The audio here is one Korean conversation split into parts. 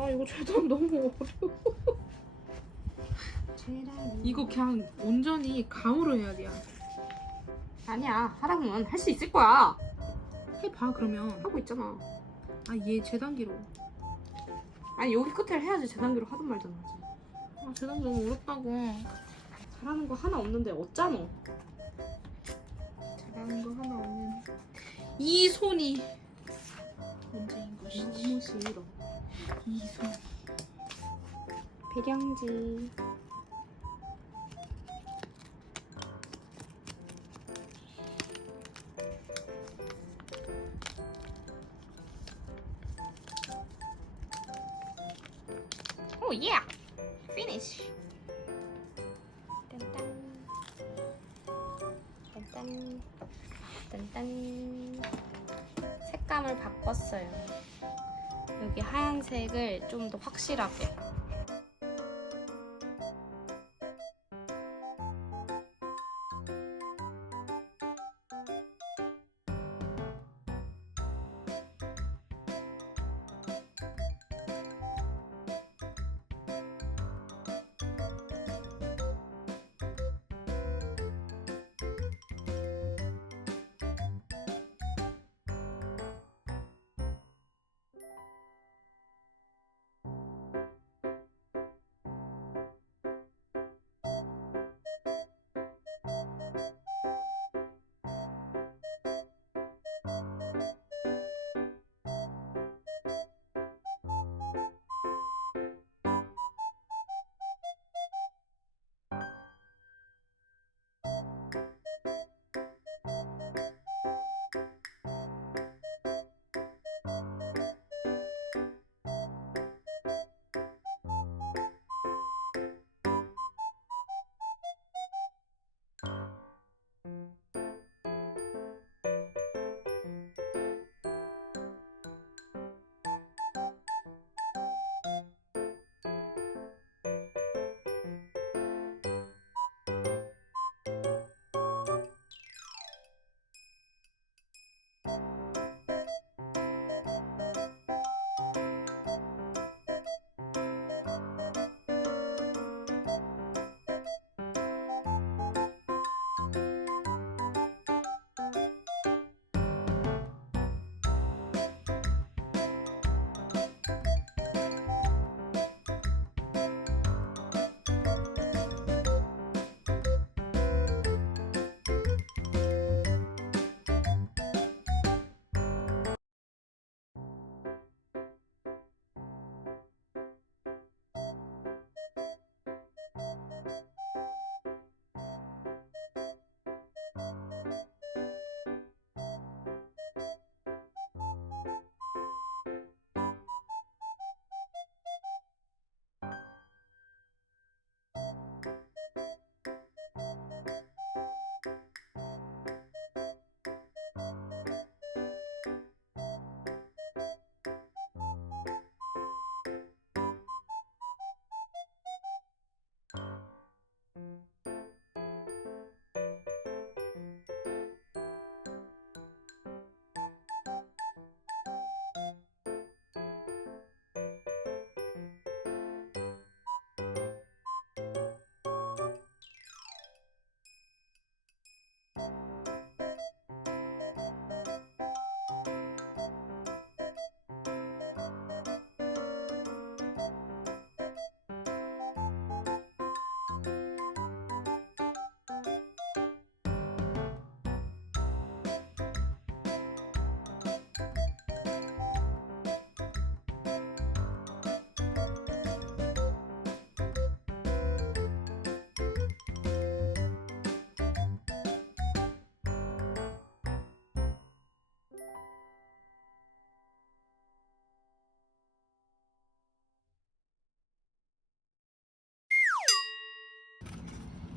아 이거 재단 너무 어려워. 이거 그냥 온전히 감으로 해야 돼. 아니야 하랑은 할수 있을 거야 해봐 그러면. 하고 있잖아 아 얘 재단기로. 아니 여기 끝을 해야지 재단기로 하든 말든 하지 아 재단기 너무 어렵다고. 잘하는 거 하나 없는데 어쩌노 잘하는 거 하나 없는 이 손이 문제인 것이지. 너무 싫어 이 손. 배경지. 오 예! 피니쉬 딴딴 딴딴 딴딴 색감을 바꿨어요 여기 하얀색을 좀 더 확실하게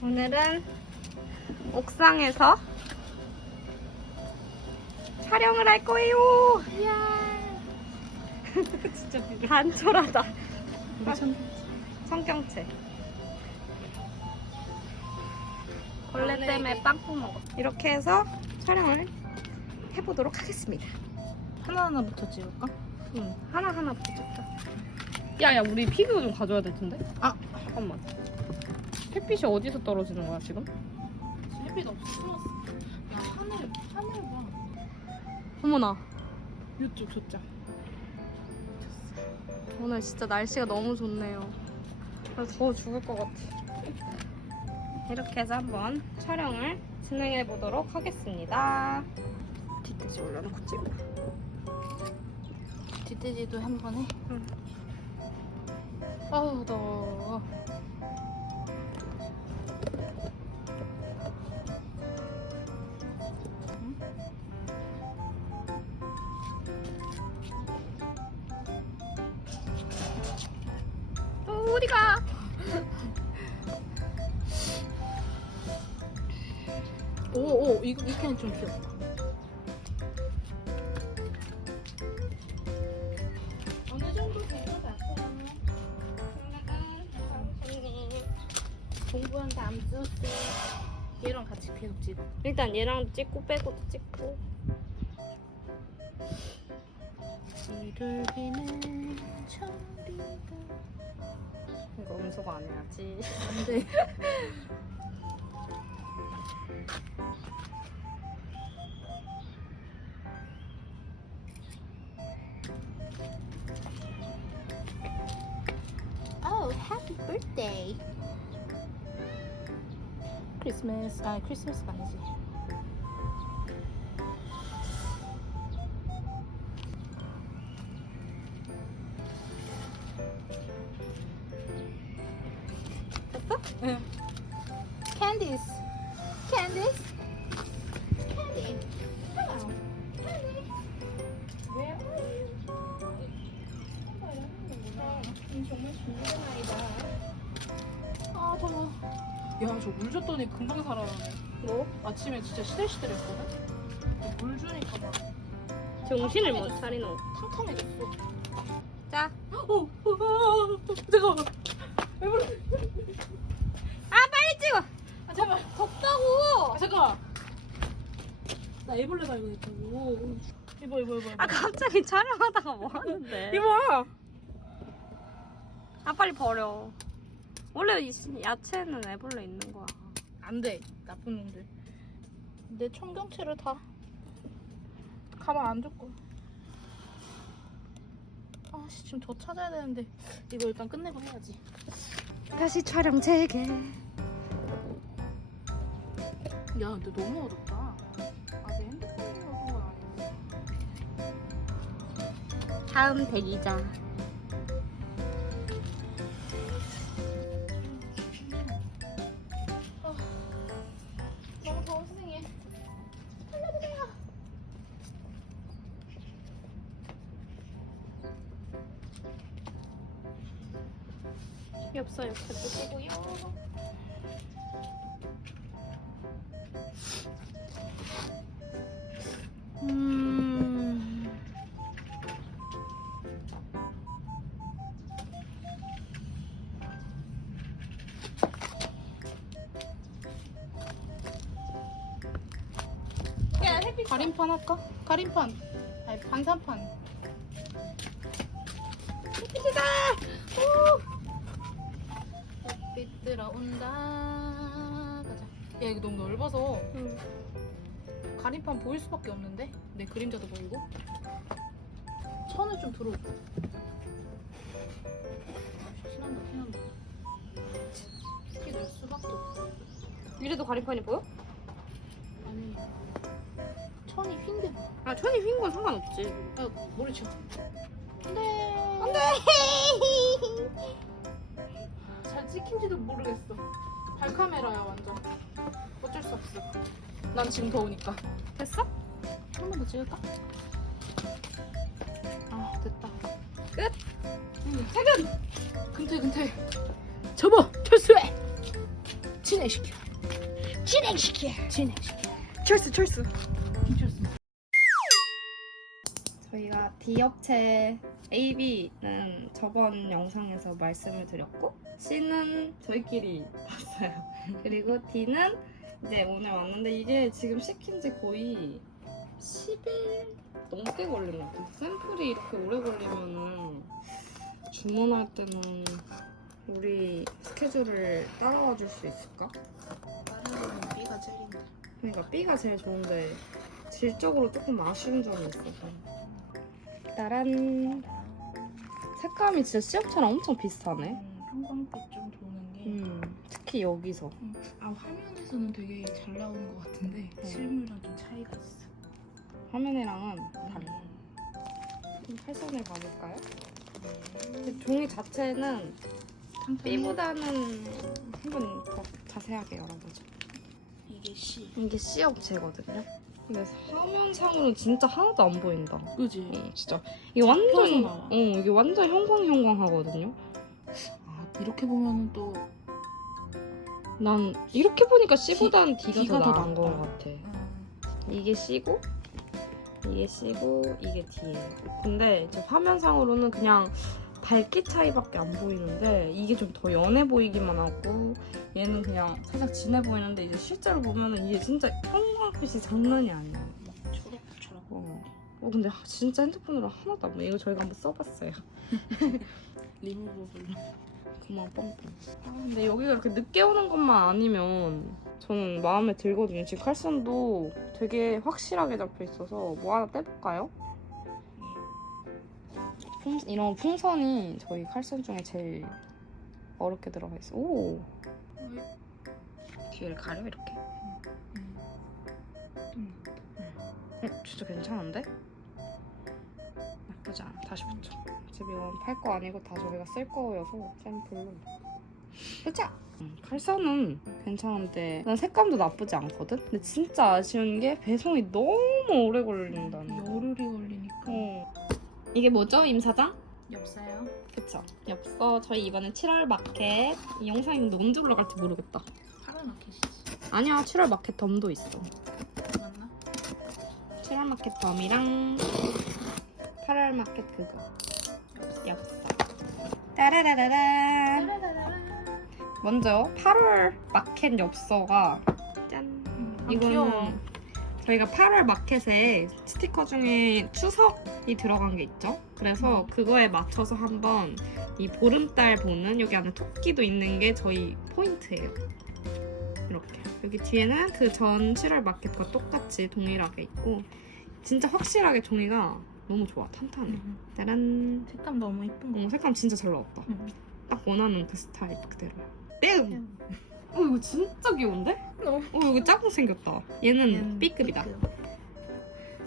오늘은 옥상에서 촬영을 할 거예요. 이야. 진짜 단촐하다. 우리 참 성경채. 벌레 때문에 빵꾸 먹어. 이렇게 해서 촬영을 해보도록 하겠습니다. 하나하나부터 찍을까? 응, 하나하나부터 찍자. 야야 우리 피규어 좀 가져야 될 텐데. 아. 잠깐만. 햇빛이 어디서 떨어지는 거야 지금? 햇빛 없어 틀었어 야 하늘 하늘 봐 어머나. 이쪽 저쪽 오늘 진짜 날씨가 너무 좋네요. 그래서 더워 죽을 것 같아. 이렇게 해서 한번 촬영을 진행해 보도록 하겠습니다. 뒷돼지 올려놓고 찍어. 뒷돼지도 한 번에 응. 아우 더워 어디가? 오오 이거 이 캔은 좀 귀엽다 어느 정도 될것 같아요 공부한 다음 주스 얘랑 같이 계속 찍어 일단 얘랑 찍고 빼고도 찍고. 비둘기는 저리가 이거 음소거 안 해야지. 안 돼 Oh, happy birthday. 크리스마스, 아 크리스마스가 아니지. 응. Candice. Candice. Candy. Hello. Candy. Where are you? 정말 중요한 아이다. 아 더워. 야저 물 줬더니 금방 살아나네. 뭐? 아침에 진짜 시들시들했거든. 물 주니까 막 정신을 못 차리노. 탕탕해졌어. 자. 어, 어, 아, 잠깐만. 왜 그래? 아 제발. 덥다고. 아 잠깐. 나 애벌레 발견했다고. 이봐 이봐 이봐. 아 갑자기 촬영하다가 뭐 하는데? 이봐. 아 빨리 버려. 원래 이 야채는 애벌레 있는 거야. 안 돼. 나쁜 놈들. 내 청경채를 다 가만 안 줬고. 아씨 지금 더 찾아야 되는데 이거 일단 끝내고 해야지. 다시 촬영 재개. 야 근데 너무 어둡다. 아내 핸드폰이 어두운 건 아니고. 다음 대기자. 너무 더워 선생님. 살려주세요. 엽서 옆에 두시고요. 음. 야 햇빛 가림판 할까? 가림판. 아니 반사판. 햇빛이다. 오. 햇빛 들어온다. 야 이거 너무 넓어서 음. 가림판 보일 수밖에 없는데 내 그림자도 보이고. 천을 좀 들어. 피난다 피난다. 피낼 수밖에 없어. 이래도 가림판이 보여? 아니 천이 휜데 뭐. 아 천이 휜 건 상관없지. 아 쳐. 안돼. 안돼. 잘 찍힌지도 모르겠어. 발카메라야 완전. 어쩔 수 없어. 난 지금 더우니까. 됐어? 한 번 더 찍을까? 아 됐다. 끝. 응, 퇴근. 근태 근태. 접어 철수해. 진행시켜. 진행시켜. 진행시켜. 철수 철수. 철수. 저희가 D 업체 AB는 저번 영상에서 말씀을 드렸고 C는 저희끼리 봤어요. 그리고 D는 이제 오늘 왔는데 이게 지금 시킨 지 거의 10일 넘게 걸린 것 같아요. 샘플이 이렇게 오래 걸리면은 주문할 때는 우리 스케줄을 따라와 줄 수 있을까? 다른 거는 B가 제일인데. 그러니까 B가 제일 좋은데 질적으로 조금 아쉬운 점이 있어서 따란 색감이 진짜 시럽처럼 엄청 비슷하네 음, 형광빛 좀 도는 게. 음, 특히 여기서 음, 아 화면에서는 되게 잘 나오는 것 같은데 네. 실물이랑 좀 차이가 있어. 화면이랑은 달라 좀 팔선을 가볼까요? 근데 종이 자체는 B보다는 한 번 더 자세하게 열어보죠 이게 C. 이게 C 업체거든요 근데 화면상으로는 진짜 하나도 안 보인다 그지? 응, 진짜 이게 완전. 어 이게 완전 형광형광하거든요. 아 이렇게 보면은 또 난 이렇게 보니까 C보다는 D가, D가 더더 나은 것. 같아. 음, 이게 C고 이게 C고 이게 D예요. 근데 이제 화면상으로는 그냥 밝기 차이밖에 안 보이는데 이게 좀 더 연해 보이기만 하고 얘는 그냥 살짝 진해 보이는데 이제 실제로 보면은 이게 진짜 형광빛이 장난이 아니에요. 초록초록. 어. 어 근데 진짜 핸드폰으로 하나도 안 보여. 이거 저희가 한번 써봤어요. 리무버블. 그만 뻥뻥. 아, 근데 여기가 이렇게 늦게 오는 것만 아니면 저는 마음에 들거든요. 지금 칼선도 되게 확실하게 잡혀 있어서 뭐 하나 떼볼까요? 풍, 이런 풍선이 저희 칼선 중에 제일 어렵게 들어가 있어. 오. 뒤를 가려 이렇게. 음. 어, 진짜 괜찮은데? 나쁘지 않아. 다시 붙여. 어차피 이건 팔 거 아니고 다 저희가 쓸 거여서 샘플로. 살짝! 음, 칼선은 괜찮은데 난 색감도 나쁘지 않거든? 근데 진짜 아쉬운 게 배송이 너무 오래 걸린다는 거. 열흘이 걸리니까. 어. 이게 뭐죠, 임 사장? 엽사요? 그쵸. 엽서 저희 이번에 7월 마켓 이 영상이 근데 언제 올라갈지 모르겠다. 파란 마켓이지. 아니야, 7월 마켓 덤도 있어. 맞나? 7월 마켓 덤이랑 8월 마켓 그거. 엽서. 따라라라란. 먼저 8월 마켓 엽서가 짠. 음, 이거는 귀여워. 저희가 8월 마켓에 스티커 중에 추석이 들어간 게 있죠. 그래서 그거에 맞춰서 한번 이 보름달 보는 여기 안에 토끼도 있는 게 저희 포인트예요. 이렇게 여기 뒤에는 그 전 7월 마켓과 똑같이 동일하게 있고 진짜 확실하게 종이가 너무 좋아 탄탄해. 음, 짜란. 색감 너무 이쁜 거. 어, 색감 진짜 잘 나왔다. 음. 딱 원하는 그 스타일 그대로야. 땡! 어 이거 진짜 귀여운데? 너무 어 이거 짝꿍 생겼다. 얘는 얘는 B급이다. B급.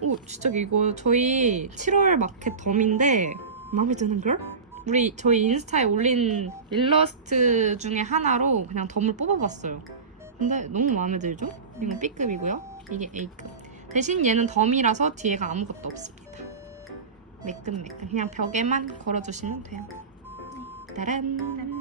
오 진짜 이거 저희 7월 마켓 덤인데 마음에 드는 걸? 우리 저희 인스타에 올린 일러스트 중에 하나로 그냥 덤을 뽑아봤어요. 근데 너무 마음에 들죠? 이건 B급이고요. 이게 A급. 대신 얘는 덤이라서 뒤에가 아무것도 없습니다. 매끈매끈. 그냥 벽에만 걸어주시면 돼요. 따란.